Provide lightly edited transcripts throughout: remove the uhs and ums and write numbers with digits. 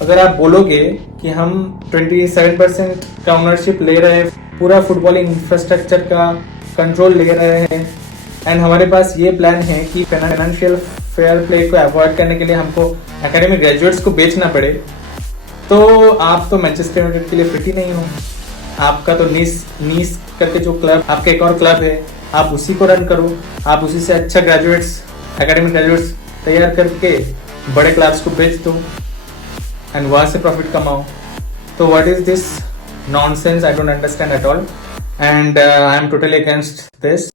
अगर आप बोलोगे कि हम 27% का ओनरशिप ले रहे हैं, पूरा फुटबॉलिंग इंफ्रास्ट्रक्चर का कंट्रोल ले रहे हैं, एंड हमारे पास ये प्लान है कि फाइनेंशियल फेयर प्ले को अवॉइड करने के लिए हमको एकेडमिक ग्रेजुएट्स को बेचना पड़े, तो आप तो मैनचेस्टर यूनाइटेड के लिए फिट ही नहीं हो। आपका तो नीस करके जो क्लब, आपका एक और क्लब है, आप उसी को रन करो, आप उसी से अच्छा ग्रेजुएट्स, एकेडमिक ग्रेजुएट्स तैयार करके बड़े क्लब्स को बेच दो एंड वहां से प्रॉफिट कमाओ। तो what is this nonsense? I don't understand at all and I am totally against this.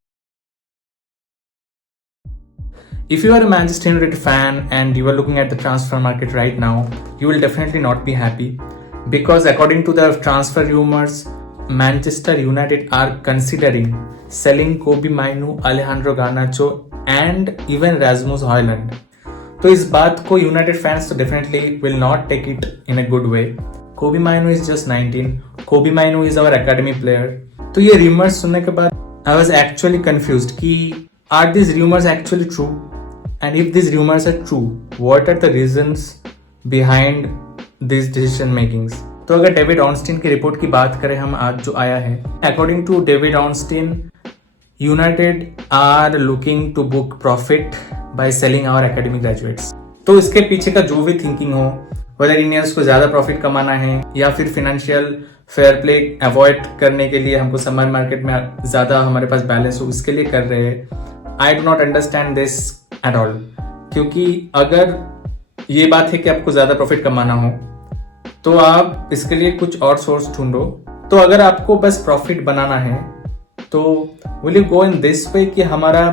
If you are a Manchester United fan and you are looking at the transfer market right now, you will definitely not be happy because according to the transfer rumors, Manchester United are considering selling Kobbie Mainoo, Alejandro Garnacho and even Rasmus Højlund. तो इस बात को United fans तो definitely will not take it in a good way. Kobbie Mainoo is just 19. Kobbie Mainoo is our academy player. तो ये rumours सुनने के बाद आई वाज एक्चुअली कंफ्यूज्ड कि are this rumours actually true, and if this rumours are true, what are the reasons behind this decision makings. तो अगर David ऑर्नस्टीन की report की बात करें हम आज जो आया है, according to David Ornstein, United are looking to book profit by selling our academic graduates. तो इसके पीछे का जो भी थिंकिंग हो, वेदर इंडियंस को ज्यादा प्रॉफिट कमाना है या फिर फाइनेंशियल फेयर प्ले अवॉइड करने के लिए हमको समर मार्केट में ज्यादा हमारे पास बैलेंस हो, उसके लिए कर रहे हैं. I do not understand this at all. क्योंकि अगर ये बात है कि आपको ज्यादा प्रॉफिट कमाना हो तो आप इसके लिए कुछ और सोर्स ढूंढो. तो अगर आपको बस प्रॉफिट बनाना है तो will you go in this way कि हमारा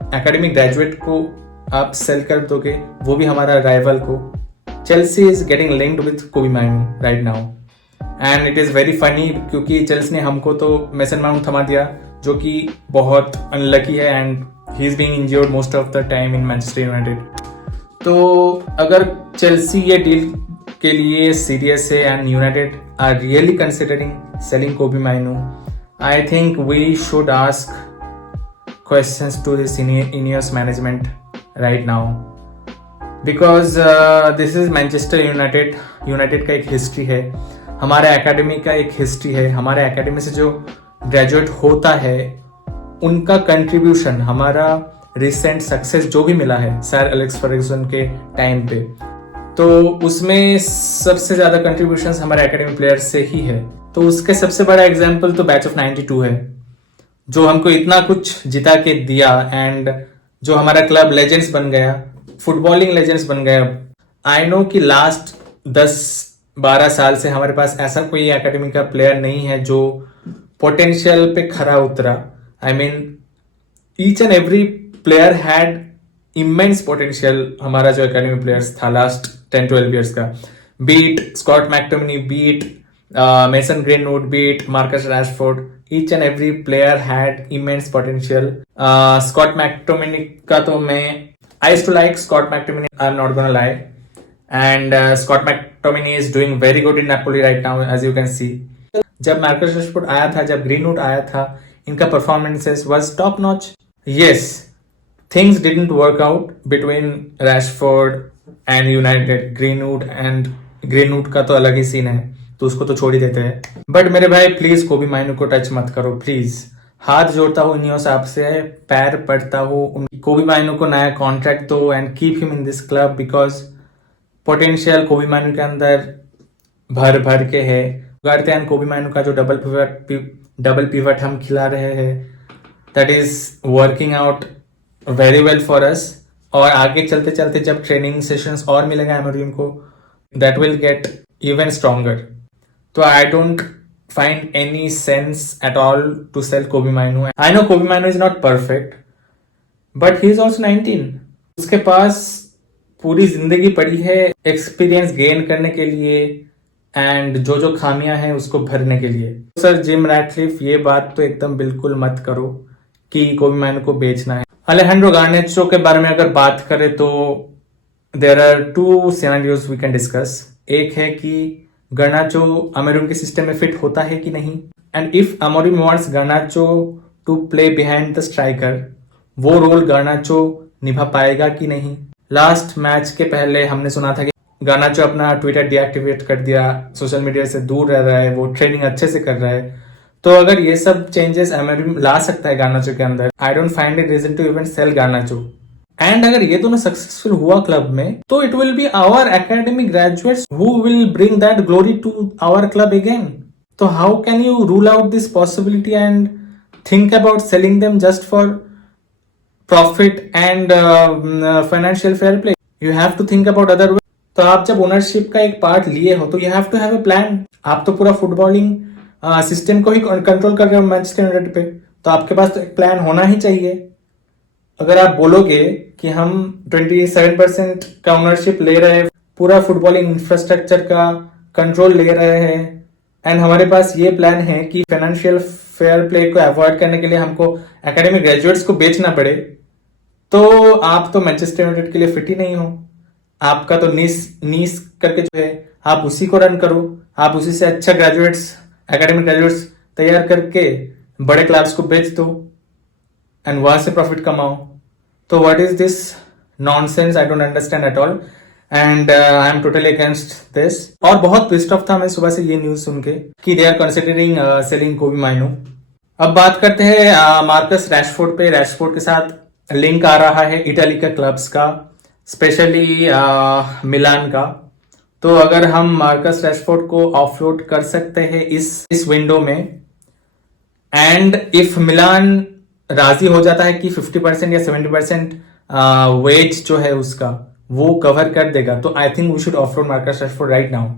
एकेडमिक ग्रेजुएट को आप सेल कर दोगे, वो भी हमारा राइवल को. Chelsea is getting linked with Kobbie Mainoo right now and it is very funny क्योंकि चेल्सी ने हमको तो मेसन माउंट थमा दिया जो कि बहुत अनलकी है and he is being injured most of the time in Manchester United. तो अगर चेल्सी ये डील के लिए सीरियस है and United are really considering selling Kobbie Mainoo, I think we should ask questions to the Ineos management right now because this is Manchester United. United का एक history है, हमारा एकेडमी का एक हिस्ट्री है. हमारे एकेडमी से जो ग्रेजुएट होता है उनका कंट्रीब्यूशन, हमारा रिसेंट सक्सेस जो भी मिला है सर एलेक्स फर्गुसन के टाइम पे, तो उसमें सबसे ज्यादा कंट्रीब्यूशंस हमारे एकेडमी प्लेयर से ही है. तो उसके सबसे बड़ा एग्जाम्पल तो बैच ऑफ 92 है जो हमको इतना कुछ जिता के दिया एंड जो हमारा क्लब लेजेंड्स बन गया, फुटबॉलिंग लेजेंड्स बन गया. आई नो कि लास्ट 10-12 साल से हमारे पास ऐसा कोई एकेडमी का प्लेयर नहीं है जो पोटेंशियल पे खरा उतरा. I mean each and every player had immense potential. हमारा जो एकेडमी प्लेयर्स था लास्ट 10-12 ईयर्स का, beat Scott McTominay, beat Mason Greenwood, beat Marcus Rashford, each and every player had immense potential. Scott McTominay का तो मैं I used to like Scott McTominay, I'm not gonna lie, and Scott McTominay is doing very good in Napoli right now as you can see. जब Marcus Rashford आया था, जब Greenwood आया था, इनका performances was top notch. Yes, things didn't work out between Rashford and United. Greenwood का तो अलग ही सीन है, तो उसको तो छोड़ ही देते हैं. बट मेरे भाई प्लीज कोबी माइनो को टच मत करो प्लीज. हाथ जोड़ता हूँ इनियोस आपसे, पैर पड़ता हूँ. कोबी माइनो को नया कॉन्ट्रैक्ट दो and keep him in this club because potential कोबी माइनो के अंदर भर भर के है. करते हैं कोबी माइनो का जो डबल पिवट हम खिला रहे हैं, that is working out very well for us. और आगे चलते चलते जब ट्रेनिंग सेशंस और मिलेगा एमोरियम को, that will get even stronger. So I don't find any sense at all to sell Kobbie Mainoo. I know Kobbie Mainoo is not perfect, but he is also 19. उसके पास पूरी जिंदगी पड़ी है एक्सपीरियंस गेन करने के लिए एंड जो जो खामियां हैं उसको भरने के लिए. सर जिम रैटक्लिफ, ये बात तो एकदम बिल्कुल मत करो कि कोबी माइनो को बेचना है. अलेहांड्रो गार्नेचो के बारे में अगर बात करें तो there are 2 scenarios we can discuss. एक है कि गर्नाचो अमोरिम के सिस्टम में फिट होता है कि नहीं, and if Amorim wants Garnacho to play behind the striker, वो रोल गर्नाचो निभा पाएगा कि नहीं. लास्ट मैच के पहले हमने सुना था कि गानाचो अपना ट्विटर डीएक्टिवेट कर दिया, सोशल मीडिया से दूर रह रहा है, वो ट्रेनिंग अच्छे से कर रहा है। तो अगर ये सब चेंजेस एमोरिम ला सकता है गानाचो के अंदर, I don't find it reason to even sell Garnacho. एंड अगर ये दोनों सक्सेसफुल हुआ क्लब में, तो it will be our academic graduates who will bring that glory to our club again. तो how can you rule out this possibility and think about selling them just for profit and financial fair play? You have to think about other way. तो आप जब ownership का एक part लिए हो, तो you have to have a plan. आप तो पूरा फुटबॉलिंग सिस्टम को ही कंट्रोल कर रहे हो मैनचेस्टर यूनाइटेड पे, तो आपके पास तो एक प्लान होना ही चाहिए। अगर आप बोलोगे कि हम 27% का ओनरशिप ले रहे हैं, पूरा फुटबॉलिंग इंफ्रास्ट्रक्चर का कंट्रोल ले रहे हैं, एंड हमारे पास ये प्लान है कि फाइनेंशियल फेयर प्ले को अवॉइड करने के लिए हमको एकेडमिक ग्रेजुएट्स को बेचना पड़े, तो आप तो मैनचेस्टर यूनाइटेड के लिए फिट ही नहीं हो। आपका तो नीस करके जो है, आप उसी को रन करो, आप उसी से अच्छा ग्रेजुएट्स, एकेडमिक ग्रेजुएट्स तैयार करके बड़े क्लब्स को बेच दो एंड वहां से प्रॉफिट कमाओ। तो what is this nonsense? I don't understand at all and I am totally against this. और बहुत पिस्ड ऑफ था मैं सुबह से ये न्यूज सुन के कि they are considering selling Kobbie माइनो। अब बात करते हैं मार्कस रैशफोर्ड पे। रैशफोर्ड के साथ लिंक आ रहा है इटली के क्लब्स का, स्पेशली मिलान का। तो अगर हम मार्कस रैशफोर्ड को ऑफलोड कर सकते हैं इस विंडो में, एंड इफ मिलान राजी हो जाता है कि 50% या 70% वेज जो है उसका वो कवर कर देगा, तो I think we should offload Marcus Rashford right now.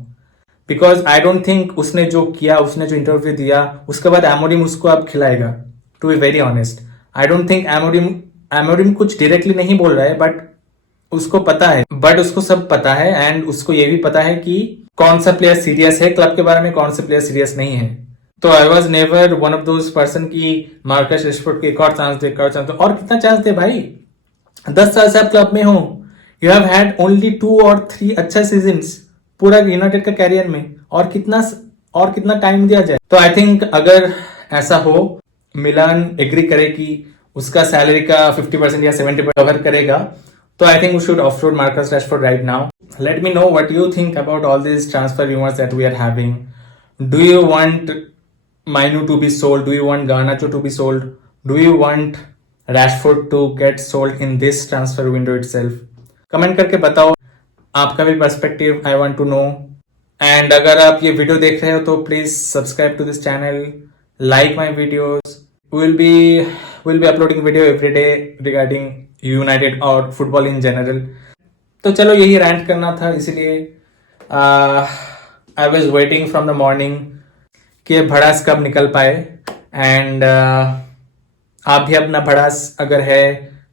Because I don't think उसने जो किया, उसने जो इंटरव्यू दिया, उसके बाद एमोरिम उसको अब खिलाएगा। To be very honest, I don't think Amorim कुछ डायरेक्टली नहीं बोल रहा है, बट उसको पता है, उसको सब पता है, एंड उसको ये भी पता है कि कौन सा प्लेयर सीरियस है क्लब के बारे में, कौन सा प्लेयर सीरियस नहीं है। तो I was never won of those person की मार्कस रैशफोर्ड को एक और चांस दे, और कितना चांस दे भाई? 10 साल से आप क्लब में हो, यू हैव हैड ओनली 2 और 3 अच्छा सीजन पूरा यूनाइटेड का कैरियर में, और कितना टाइम दिया जाए? तो आई थिंक अगर ऐसा हो, मिलान एग्री करे कि उसका सैलरी का 50% या 70% कवर करेगा, तो I think we should offload Marcus Rashford right now. Let me know what you think about all these transfer rumors that we are having. Do you want Mainu to be sold? Do you want Garnacho to be sold? Do you want Rashford to get sold in this transfer window itself? Comment करके बताओ आपका भी perspective, I want to know. एंड अगर आप ये video देख रहे हो तो please subscribe to this channel, like my videos. Will be uploading video every day regarding United और फुटबॉल इन जनरल। तो चलो यही रैंट करना था, इसीलिए I was waiting from the morning कि भड़ास कब निकल पाए। एंड आप भी अपना भड़ास अगर है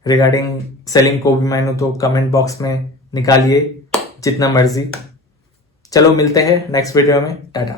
रिगार्डिंग सेलिंग कोबी माइनो, तो कमेंट बॉक्स में निकालिए जितना मर्जी। चलो मिलते हैं नेक्स्ट वीडियो में, टाटा।